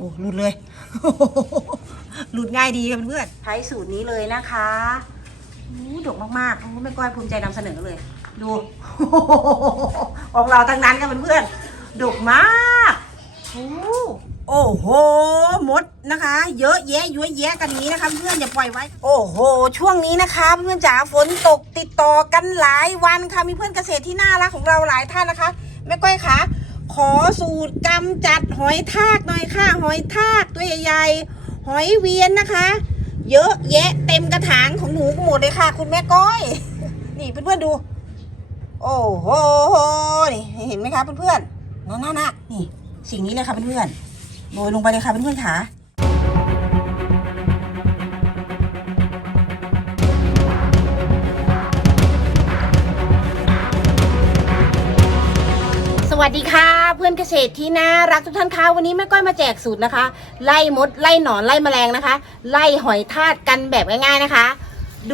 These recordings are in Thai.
อ้หลุดเลย หลุดง่ายดีเพื่อนใช้สูตรนี้เลยนะคะอู้ดกมากๆโอ้แม่ก้อยภูมิใจนำเสนอเลย ดูของเราทั้งนั้นค่ะเพื่อนๆดกมากโอ้โอ้โหมดนะคะ เยอะแยะย้วแยะกันนี้นะคะ เพื่อนอย่าปล่อยไว้ โอ้โห ช่วงนี้นะคะ เพื่อนจ๋าฝนตกติดต่อกันหลายวันค่ะมีเพื่อนเกษตรที่น่ารักของเราหลายท่านนะคะแม่ก้อยคะ ขอสูตรกำจัดหอยทากหน่อยค่ะ หอยทากตัวใหญ่ๆหอยเวียนนะคะ เยอะแยะเต็มกระถางของหนูหมดเลยค่ะ คุณแม่ก้อย นี่เพื่อนๆดู โอ้โหนี่เห็นไหมคะเพื่อนๆนั่นๆนี่สิ่งนี้เลยค่ะเพื่อนๆโรยลงไปเลยค่ะเพื่อนๆขา วัสดีค่ะ เพื่อนเกษตรที่น่ารักทุกท่านคะวันนี้แม่ก้อยมาแจกสูตรนะคะ ไล่มดไล่หนอนไล่แมลงนะคะ ไล่หอยทากกันแบบง่ายๆนะคะ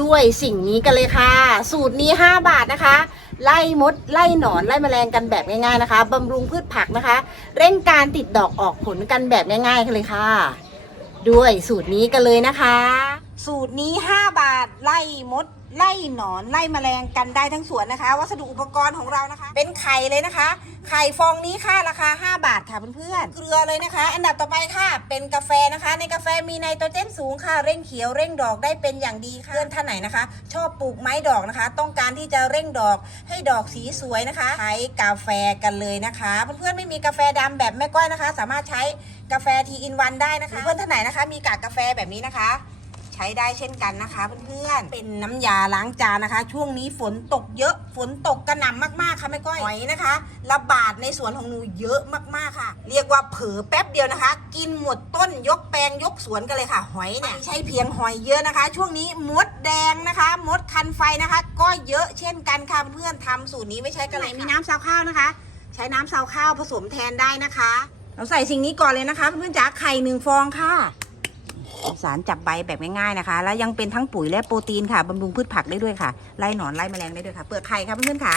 ด้วยสิ่งนี้กันเลยค่ะ สูตรนี้ 5 บาทนะคะ ไล่มดไล่หนอนไล่แมลงกันแบบง่ายๆนะคะบำรุงพืชผักนะคะ เร่งการติดดอกออกผลกันแบบง่ายๆกันเลยค่ะ ด้วยสูตรนี้กันเลยนะคะ สูตรนี้ 5 บาทไล่มด ไล่หนอนไล่แมลงกันได้ทั้งสวนนะคะ วัสดุอุปกรณ์ของเรานะคะ เป็นไข่เลยนะคะ ไข่ฟองนี้ค่ะราคา 5 บาทค่ะเพื่อนๆเกลือเลยนะคะ อันดับต่อไปค่ะ เป็นกาแฟนะคะ ในกาแฟมีไนโตรเจนสูงค่ะ เร่งเขียวเร่งดอกได้เป็นอย่างดีค่ะเพื่อนท่านไหนนะคะ ชอบปลูกไม้ดอกนะคะ ต้องการที่จะเร่งดอกให้ดอกสีสวยนะคะใช้กาแฟกันเลยนะคะ เพื่อนๆไม่มีกาแฟดำแบบแม่ก้อยนะคะ สามารถใช้กาแฟทีอินวันได้นะคะเพื่อนท่านไหนนะคะ มีกากกาแฟแบบนี้นะคะ ใช้ได้เช่นกันนะคะเพื่อนๆ เป็นน้ำยาล้างจานนะคะ ช่วงนี้ฝนตกเยอะ ฝนตกกระหน่ำมากๆค่ะแม่ก้อยหอยนะคะระบาดในสวนของหนูเยอะมากๆค่ะ เรียกว่าเผลอแป๊บเดียวนะคะ กินหมดต้นยกแปลงยกสวนกันเลยค่ะ หอยเนี่ยไม่ใช่เพียงหอยเยอะนะคะ ช่วงนี้มดแดงนะคะ มดคันไฟนะคะ ก็เยอะเช่นกันค่ะเพื่อนๆทำสูตรนี้ไม่ใช้กันเลยมีน้ำซาวข้าวนะคะ ใช้น้ำซาวข้าวผสมแทนได้นะคะ เราใส่สิ่งนี้ก่อนเลยนะคะเพื่อนๆจ๋าไข่หนึ่งฟองค่ะ สารจับใบแบบง่ายๆนะคะ แล้วยังเป็นทั้งปุ๋ยและโปรตีนค่ะบำรุงพืชผักได้ด้วยค่ะ ไล่หนอนไล่แมลงได้ด้วยค่ะ เปลือกไข่ค่ะเพื่อนๆค่ะ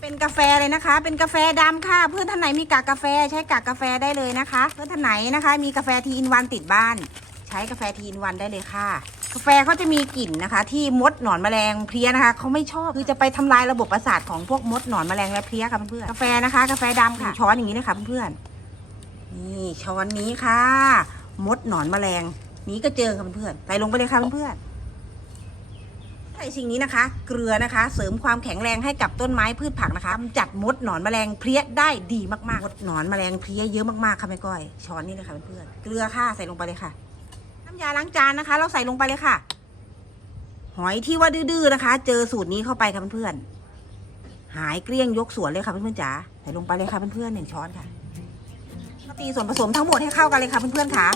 เป็นกาแฟเลยนะคะ เป็นกาแฟดำค่ะ เพื่อนท่านไหนมีกากกาแฟใช้กากกาแฟได้เลยนะคะ เพื่อนท่านไหนนะคะ มีกาแฟทีอินวันติดบ้าน ใช้กาแฟทีอินวันได้เลยค่ะ กาแฟเขาจะมีกลิ่นนะคะ ที่มดหนอนแมลงเพลี้ยนะคะเขาไม่ชอบคือจะไปทำลายระบบประสาทของพวกมดหนอนแมลงและเพลี้ยค่ะเพื่อนๆกาแฟนะคะ กาแฟดำค่ะช้อนอย่างนี้เลยค่ะเพื่อนๆนี่ช้อนนี้ค่ะ มดหนอนแมลง นี้ก็เจอค่ะเพื่อนๆใส่ลงไปเลยค่ะเพื่อนๆใส่สิ่งนี้นะคะ เกลือนะคะ เสริมความแข็งแรงให้กับต้นไม้พืชผักนะคะกำจัดมดหนอนแมลงเพลี้ยได้ดีมากๆมดหนอนแมลงเพลี้ยเยอะมากๆค่ะแม่ก้อยช้อนนี้เลยค่ะเพื่อนๆเกลือค่ะใส่ลงไปเลยค่ะ น้ำยาล้างจานนะคะ เราใส่ลงไปเลยค่ะ หอยที่ว่าดื้อๆนะคะ เจอสูตรนี้เข้าไปค่ะเพื่อนๆหายเกลี้ยงยกสวนเลยค่ะเพื่อนๆจ๋าใส่ลงไปเลยค่ะเพื่อนๆหนึ่งช้อนค่ะ ตีส่วนผสมทั้งหมดให้เข้ากันเลยค่ะเพื่อนๆค่ะ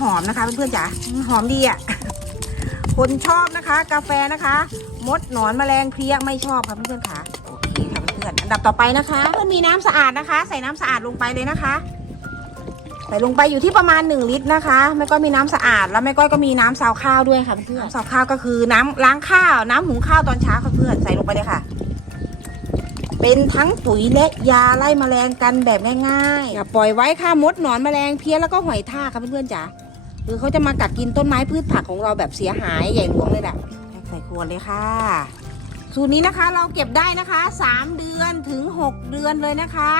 หอมนะคะเพื่อนๆจ๋าหอมดีอะคนชอบนะคะ กาแฟนะคะ มดหนอนแมลงเพลี้ยไม่ชอบค่ะเพื่อนๆค่ะโอเคค่ะเพื่อนๆอันดับต่อไปนะคะเพื่อนมีน้ำสะอาดนะคะ ใส่น้ำสะอาดลงไปเลยนะคะใส่ลงไปอยู่ที่ประมาณ 1 ลิตรนะคะแม่ก้อยมีน้ำสะอาด แล้วแม่ก้อยก็มีน้ำซาวข้าวด้วยค่ะเพื่อนๆซาวข้าวก็คือน้ำล้างข้าว น้ำหุงข้าวตอนเช้าค่ะเพื่อนใส่ลงไปเลยค่ะ เป็นทั้งปุ๋ยและยาไล่แมลงกันแบบง่ายๆอย่าปล่อยไว้ค่ะมดหนอนแมลงเพี้ยแล้วก็หอยทากค่ะเพื่อนๆจ๋าคือเขาจะมากัดกินต้นไม้พืชผักของเราแบบเสียหายใหญ่หลวงเลยแหละใส่ขวเลยค่ะ สูตรนี้นะคะเราเก็บได้นะคะ 3 เดือนถึง 6 เดือนเลยนะคะ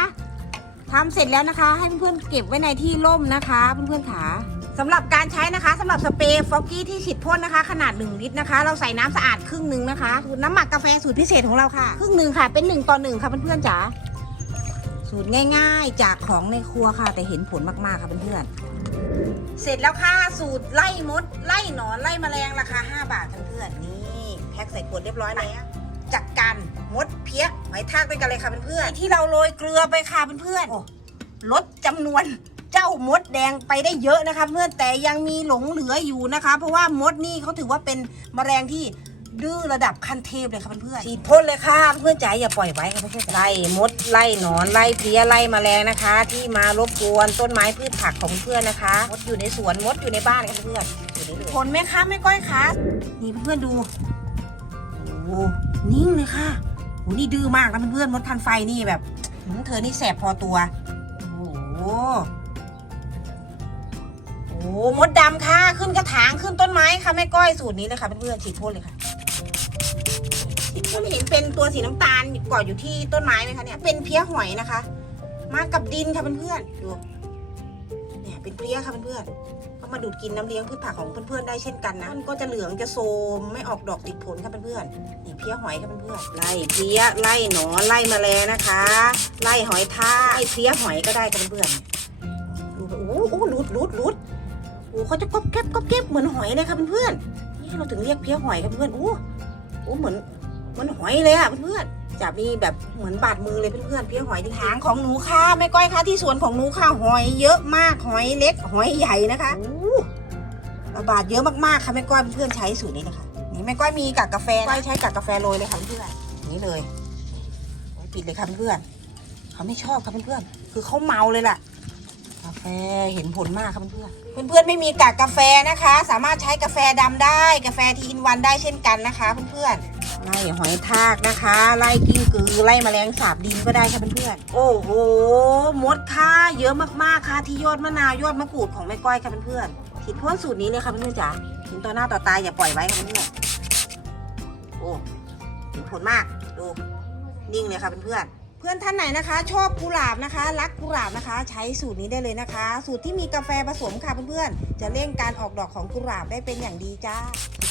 ทำเสร็จแล้วนะคะ ให้เพื่อนๆเก็บไว้ในที่ร่มนะคะ เพื่อนๆขา สำหรับการใช้นะคะสำหรับสเปรย์ฟอกกี้ที่ฉีดพ่นนะคะ ขนาด 1 ลิตรนะคะ เราใส่น้ำสะอาดครึ่งหนึ่งนะคะสูตรน้ำหมักกาแฟสูตรพิเศษของเราค่ะ ครึ่งหนึ่งค่ะ เป็น 1 ต่อ 1 ค่ะเพื่อนๆจ๋าสูตรง่าย ๆ จากของในครัวค่ะ แต่เห็นผลมากๆค่ะเพื่อนๆเสร็จแล้วค่ะสูตรไล่มด ไล่หนอนไล่แมลงราคา 5 บาทเพื่อนๆนี่แพ็คใส่ขวดเรียบร้อยแล้วจัดการมดเพี้ยหอยทากด้วยกันเลยค่ะเพื่อนๆที่เราโรยเกลือไปค่ะเพื่อนๆโอ้ลดจำนวนเจ้ามดแดงไปได้เยอะนะคะ เพื่อนแต่ยังมีหลงเหลืออยู่นะคะ เพราะว่ามดนี่เขาถือว่าเป็นแมลงที่ดื้อระดับขั้นเทพเลยค่ะเพื่อนๆฉีดพ่นเลยค่ะ เพื่อนจ๋าอย่าปล่อยไว้ค่ะเพื่อนๆไล่มดไล่หนอนไล่เพลี้ยไล่แมลงนะคะ ที่มารบกวนต้นไม้พืชผักของเพื่อนนะคะ มดอยู่ในสวนมดอยู่ในบ้านค่ะเพื่อนๆอยู่นี่เลยผลไหมคะไม่ก้อยคะนี่เพื่อนๆดูโอ้โหนิ่งเลยค่ะโอ้นี่ดื้อมากนะเพื่อนๆมดทันไฟนี่แบบหืมเธอนี่แสบพอตัวโอ้โหโอ้ มดดำค่ะ ขึ้นกระถางขึ้นต้นไม้ค่ะแม่ก้อยสูตรนี้เลยค่ะเพื่อนๆฉีดพ่นเลยค่ะฉีดพ่นเห็นเป็นตัวสีน้ำตาลเกาะอยู่ที่ต้นไม้ไหมคะเนี่ยเป็นเพี้ยหอยนะคะ มากับดินค่ะเพื่อนๆดูเนี่ยเป็นเพี้ยค่ะเพื่อนๆก็มาดูดกินน้ำเลี้ยงพืชผักของเพื่อนๆได้เช่นกันนะมันก็จะเหลืองจะโทรมไม่ออกดอกติดผลค่ะเพื่อนๆนี่เพี้ยหอยค่ะเพื่อนๆไล่เพี้ยไล่หนอนไล่แมลงนะคะ ไล่หอยทากไล่เพี้ยหอยก็ได้ค่ะเพื่อนๆดูโอ้โหรูดรูดรูด โอ้เขาจะก๊อบแก๊บก๊อบแก๊บเหมือนหอยเลยค่ะเพื่อนๆนี่เราถึงเรียกเพลี้ยหอยค่ะเพื่อนๆโอ้โอ้เหมือนเหมือนหอยเลยอะเพื่อนๆจับนี่แบบเหมือนบาดมือเลยเพื่อนๆเพี้ยหอยที่หางของหนูค่ะแม่ก้อยค่ะที่สวนของหนูค่ะหอยเยอะมากหอยเล็ก หอยใหญ่นะคะอู้ระบาดเยอะมากๆค่ะแม่ก้อยเพื่อนๆใช้สูตรนี้นะคะนี่แม่ก้อยมีกากกาแฟก้อยใช้กากกาแฟโรยเลยค่ะเพื่อนๆนี่เลยไว้ปิดเลยค่ะเพื่อนๆเขาไม่ชอบค่ะเพื่อนๆคือเขาเมาเลยล่ะกา แฟเห็นผลมากค่ะเพื่อนเพื่อนๆไม่มีกากกาแฟนะคะ สามารถใช้กาแฟดำได้ กาแฟทีอินวันได้เช่นกันนะคะ เพื่อนๆไล่หอยทากนะคะ ไล่กิ้งกือไล่แมลงสาบดินก็ได้ค่ะเพื่อนๆโอ้โหมดค่ะเยอะมากๆค่ะที่ยอดมะนาวยอดมะกรูดของแม่ก้อยค่ะเพื่อนๆผิดพ้นสูตรนี้เลยค่ะเพื่อนๆจ๋าถึงต่อหน้าต่อตาอย่าปล่อยไว้ค่ะเพื่อนๆโอ้เห็นผลมากดูนิ่งเลยค่ะเพื่อนๆ พื่อนท่านไหนนะคะ ชอบกุหลาบนะคะ รักกุหลาบนะคะ ใช้สูตรนี้ได้เลยนะคะ สูตรที่มีกาแฟผสมค่ะเพื่อนๆจะเร่งการออกดอกของกุหลาบได้เป็นอย่างดีจ้า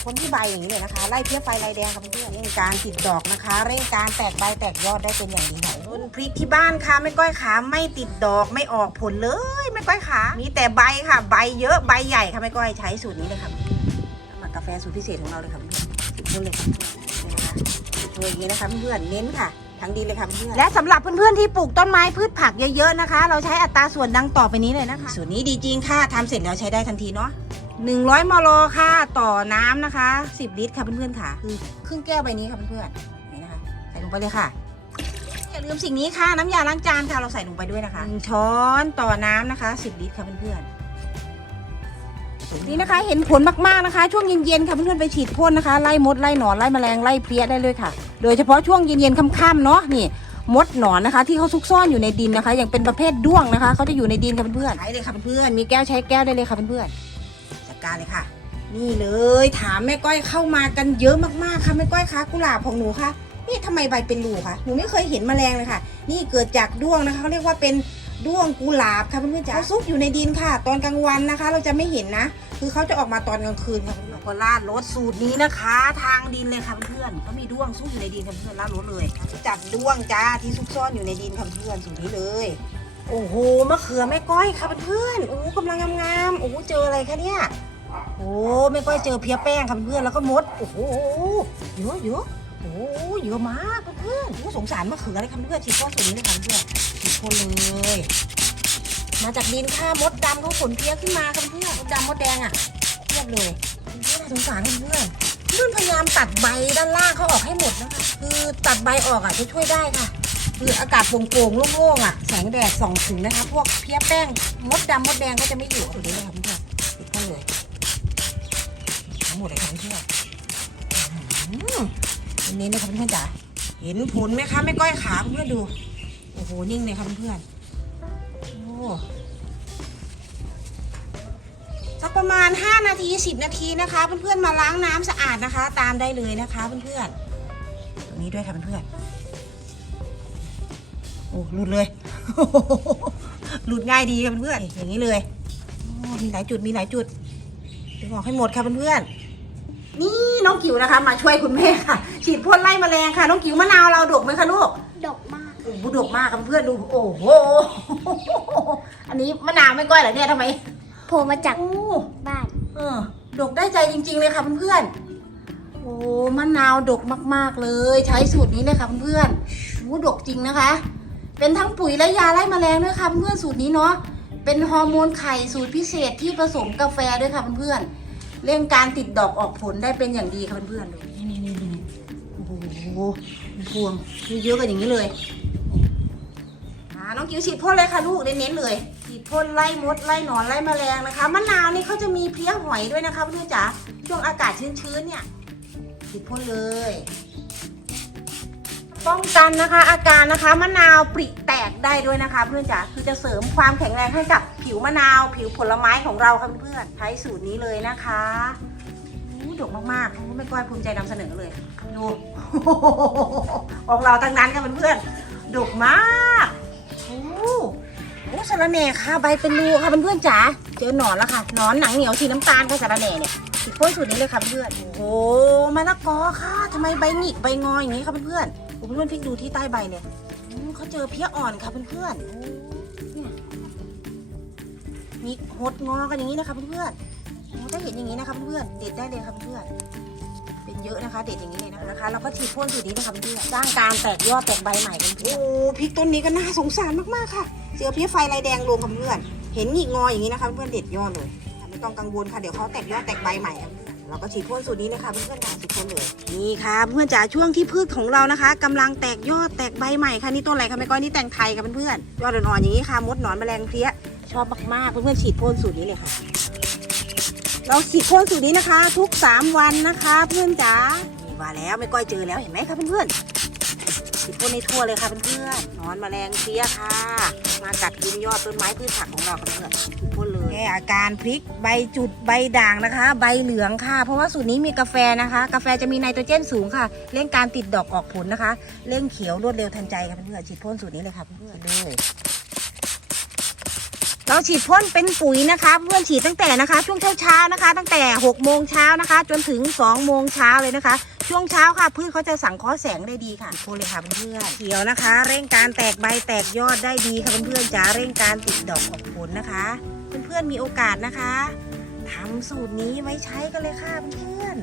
คนที่ใบอย่างนี้เลยนะคะไล่เพี้ยไฟลายแดงค่ะเพื่อนเร่งการติดดอกนะคะ เร่งการแตกใบแตกยอดได้เป็นอย่างดีค่ะต้นพริกที่บ้านค่ะไม่ก้อยขาไม่ติดดอกไม่ออกผลเลยไม่ก้อยขามีแต่ใบค่ะ ใบเยอะใบใหญ่ค่ะไม่ก้อยใช้สูตรนี้เลยค่ะมากาแฟสูตรพิเศษของเราเลยค่ะเพื่อนๆติดต้นเลยค่ะนี่นะคะติดตัวอย่างนี้นะคะเพื่อนเน้นค่ะ ทั้งดีเลยค่ะเพื่อนและสำหรับเพื่อนๆที่ปลูกต้นไม้พืชผักเยอะๆนะคะ เราใช้อัตราส่วนดังต่อไปนี้เลยนะคะ ส่วนนี้ดีจริงค่ะทำเสร็จแล้วใช้ได้ทันทีเนาะ100 มลค่ะต่อน้ำนะคะ 10 ลิตรค่ะเพื่อนๆค่ะคือครึ่งแก้วใบนี้ค่ะเพื่อนๆนี่นะคะใส่ลงไปเลยค่ะอย่าลืมสิ่งนี้ค่ะน้ำยาล้างจานค่ะเราใส่ลงไปด้วยนะคะหนึ่งช้อนต่อน้ำนะคะ 10 ลิตรค่ะเพื่อนๆ นี่นะคะ เห็นผลมากๆนะคะ ช่วงเย็นๆค่ะเพื่อนๆไปฉีดพ่นนะคะไล่มดไล่หนอนไล่แมลงไล่เพลี้ยได้เลยค่ะ โดยเฉพาะช่วงเย็นๆค่ำๆเนาะนี่มดหนอนนะคะ ที่เขาซุกซ่อนอยู่ในดินนะคะ อย่างเป็นประเภทด้วงนะคะเขาจะอยู่ในดินค่ะเพื่อนๆใช้เลยค่ะเพื่อนๆมีแก้วใช้แก้วได้เลยค่ะเพื่อนๆจัดการเลยค่ะ นี่เลยถามแม่ก้อยเข้ามากันเยอะมากๆค่ะแม่ก้อยคะกุหลาบของหนูคะนี่ทำไมใบเป็นรูคะหนูไม่เคยเห็นแมลงเลยค่ะ นี่เกิดจากด้วงนะคะเขาเรียกว่าเป็น ด้วงกุหลาบค่ะเพื่อนๆจ๋าเขาซุกอยู่ในดินค่ะ ตอนกลางวันนะคะ เราจะไม่เห็นนะ คือเขาจะออกมาตอนกลางคืนค่ะเพื่อนๆก็ลาดรถสูตรนี้นะคะ ทางดินเลยค่ะเพื่อนๆก็มีด้วงซุกอยู่ในดินค่ะเพื่อนๆลาดรถเลยจับด้วงจ้าที่ซุกซ่อนอยู่ในดินค่ะเพื่อนๆสูตรนี้เลย โอ้โหมะเขือแม่ก้อยค่ะเพื่อนๆโอ้กำลังงามๆโอ้เจออะไรคะเนี่ยโอ้แม่ก้อยเจอเพี้ยแป้งค่ะเพื่อนๆแล้วก็มดโอ้โหเยอะเยอะโอ้เยอะมากเพื่อนๆโอ้สงสารมะเขือเลยค่ะเพื่อนๆฉีดพ่นสูตรนี้เลยค่ะเพื่อน ๆฉีดพ่นเลย มาจากดินค่ะมดดำเขาขนเพี้ยขึ้นมาค่ะเพื่อนมดดำมดแดงอะเทียบเลยเพื่อนๆน่าสงสารเพื่อนเพื่อนพยายามตัดใบด้านล่างเขาออกให้หมดนะคะคือตัดใบออกอะจะช่วยได้ค่ะ คืออากาศโปร่งๆโล่งๆอะแสงแดดส่องถึงนะคะ พวกเพี้ยแป้งมดดำมดแดงก็จะไม่อยู่ตรงนี้เลยค่ะเพื่อนๆติดพ่นเลยทั้งหมดเลยค่ะเพื่อนอืมเน้นๆเลยค่ะเพื่อนจ๋าเห็นผลไหมคะไม่ก้อยขาเพื่อนดู โอ้โห นิ่งเลยค่ะเพื่อนๆ โอ้สักประมาณ 5 นาที 10 นาทีนะคะ เพื่อนๆ มาล้างน้ำสะอาดนะคะ ตามได้เลยนะคะเพื่อนๆ ตรงนี้ด้วยค่ะเพื่อนๆ โอ้หลุดเลย หลุดง่ายดีค่ะเพื่อนๆ อย่างนี้เลยมีหลายจุดมีหลายจุดดึงออกให้หมดค่ะเพื่อนๆ นี่น้องกิ๋วนะคะ มาช่วยคุณแม่ค่ะ ฉีดพ่นไล่แมลงค่ะ น้องกิ๋วมะนาวเราดกไหมคะลูก ดก มากโอ้โหดกมากค่ะเพื่อนๆดูโอ้โหอันนี้มะนาวไม่ก้อยเหรอเนี่ยทำไมโผล่มาจากโอ้บ้าน เออ ดกได้ใจจริง ๆ เลยค่ะเพื่อนๆโอ้มะนาวดกมาก ๆเลย ใช้สูตรนี้เลยค่ะเพื่อนๆโอ้ดกจริงนะคะ เป็นทั้งปุ๋ยและยาไล่แมลงด้วยค่ะเพื่อนๆสูตรนี้เนาะเป็นฮอร์โมนไข่สูตรพิเศษที่ผสมกาแฟด้วยค่ะเพื่อนๆเร่งการติดดอกออกผลได้เป็นอย่างดีค่ะเพื่อนๆดูนี่นี่นี่นี่โอ้โหพวงเยอะๆกันอย่างนี้เลยอ่า น้องกิ๋วฉีดพ่นเลยค่ะลูกเน้นๆเลย ฉีดพ่นไล่มดไล่หนอนไล่แมลงนะคะมะนาวนี่เขาจะมีเพลี้ยหอยด้วยนะคะเพื่อนจ๋าช่วงอากาศชื้นๆเนี่ยฉีดพ่นเลยป้องกันนะคะ อาการนะคะมะนาวปริแตกได้ด้วยนะคะ เพื่อนจ๋าคือจะเสริมความแข็งแรงให้กับผิวมะนาว ผิวผลไม้ของเราค่ะเพื่อนใช้สูตรนี้เลยนะคะอู้ดกมากๆไม่ก้อยภูมิใจนำเสนอเลยดูของเราทั้งนั้นค่ะเพื่อนๆดกมาก โหสาระแหน่ค่ะใบเป็นรูค่ะเพื่อนๆจ๋าเจอหนอนแล้วค่ะหนอนหนังเหนียวสีน้ำตาลค่ะสาระแหน่เนี่ยติดพ่นสูตรนี้เลยค่ะเพื่อนโอ้โหมะละกอค่ะทำไมใบหงิกใบงออย่างนี้ค่ะเพื่อนๆคุณเพื่อนๆพลิกดูที่ใต้ใบเนี่ยเขาเจอเพี้ยอ่อนค่ะเพื่อนๆนี่ยมีหดงอกันอย่างนี้นะคะเพื่อนๆโอ้ถ้าเห็นอย่างนี้นะคะเพื่อนๆเด็ดได้เลยค่ะเพื่อนๆ เป็นเยอะนะคะ เด็ดอย่างนี้เลยนะคะเราก็ฉีดพ่นสูตรนี้นะคะเพื่อนๆสร้างการแตกยอดแตกใบใหม่กันโอ้พริกต้นนี้ก็น่าสงสารมากๆค่ะเจอเพี้ยไฟลายแดงลงค่ะเพื่อนๆเห็นหงิกงออย่างนี้นะคะเพื่อนๆเด็ดยอดเลยไม่ต้องกังวลค่ะเดี๋ยวเขาแตกยอดแตกใบใหม่ค่ะเพื่อนๆเราก็ฉีดพ่นสูตรนี้นะคะเพื่อนๆค่ะฉีดพ่นเลยนี่ค่ะเพื่อนจ๋าช่วงที่พืชของเรานะคะกำลังแตกยอดแตกใบใหม่ค่ะนี่ต้นอะไรคะแม่ก้อยนี่แตงไทยค่ะเพื่อนๆยอดอ่อนๆอย่างนี้ค่ะมดหนอนแมลงเพลี้ยชอบมากๆเพื่อนๆฉีดพ่นสูตรนี้เลยค่ะ เราฉีดพ่นสูตรนี้นะคะ ทุก 3 วันนะคะเพื่อนจ๋ามาแล้วแม่ก้อยเจอแล้วเห็นไหมคะเพื่อนๆฉีดพ่นในทั่วเลยค่ะเพื่อนๆนอนแมลงเพี้ยค่ะ มากัดกินยอดต้นไม้พืชผักของเราค่ะเพื่อนฉีดพ่นเลยแก้อาการพริกใบจุดใบด่างนะคะ ใบเหลืองค่ะ เพราะว่าสูตรนี้มีกาแฟนะคะ กาแฟจะมีไนโตรเจนสูงค่ะเร่งการติดดอกออกผลนะคะเร่งเขียวรวดเร็วทันใจค่ะเพื่อนๆฉีดพ่นสูตรนี้เลยค่ะเพื่อนๆเลย เราฉีดพ่นเป็นปุ๋ยนะคะเพื่อนฉีดตั้งแต่นะคะ ช่วงเช้าๆนะคะ ตั้งแต่6โมงเช้านะคะ จนถึง2โมงเช้าเลยนะคะ ช่วงเช้าค่ะพืชเขาจะสังเคราะห์แสงได้ดีค่ะโทษเลยค่ะเพื่อนเขียวนะคะ เร่งการแตกใบแตกยอดได้ดีค่ะเพื่อนๆจ๋าเร่งการติดดอกออกผลนะคะ เพื่อนๆมีโอกาสนะคะทำสูตรนี้ไว้ใช้กันเลยค่ะเพื่อน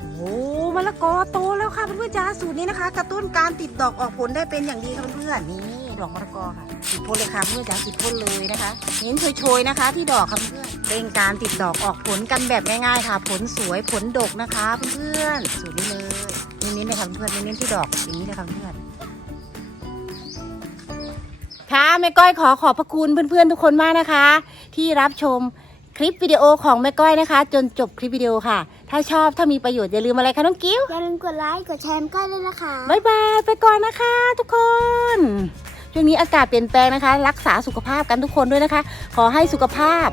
โอ้มะละกอโตแล้วค่ะเพื่อนๆจ๋าสูตรนี้นะคะ กระตุ้นการติดดอกออกผลได้เป็นอย่างดีค่ะเพื่อนๆ นี่ดอกมะละกอค่ะติดพ่นเลยค่ะเพื่อนจ๋าติดพ่นเลยนะคะ เน้นโชยๆนะคะ ที่ดอกค่ะเพื่อนเร่งการติดดอกออกผลกันแบบง่ายๆค่ะ ผลสวยผลดกนะคะเพื่อนๆสูตรนี้เลยเน้นๆเลยค่ะเพื่อนๆเน้นๆที่ดอกอย่างนี้เลยค่ะเพื่อนค่ะแม่ก้อยขอขอบพระคุณเพื่อนๆทุกคนมากนะคะ ที่รับชมคลิปวิดีโอของแม่ก้อยนะคะ จนจบคลิปวิดีโอค่ะ ถ้าชอบถ้ามีประโยชน์อย่าลืมอะไรคะน้องกิ้วอย่าลืมกดไลค์กดแชร์ก้อยด้วยนะคะบายบายไปก่อนนะคะ ทุกคน ช่วงนี้อากาศเปลี่ยนแปลงนะคะ รักษาสุขภาพกันทุกคนด้วยนะคะ ขอให้สุขภาพ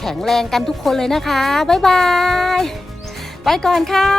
แข็งแรงกันทุกคนเลยนะคะบายบาย ไปก่อนค่ะ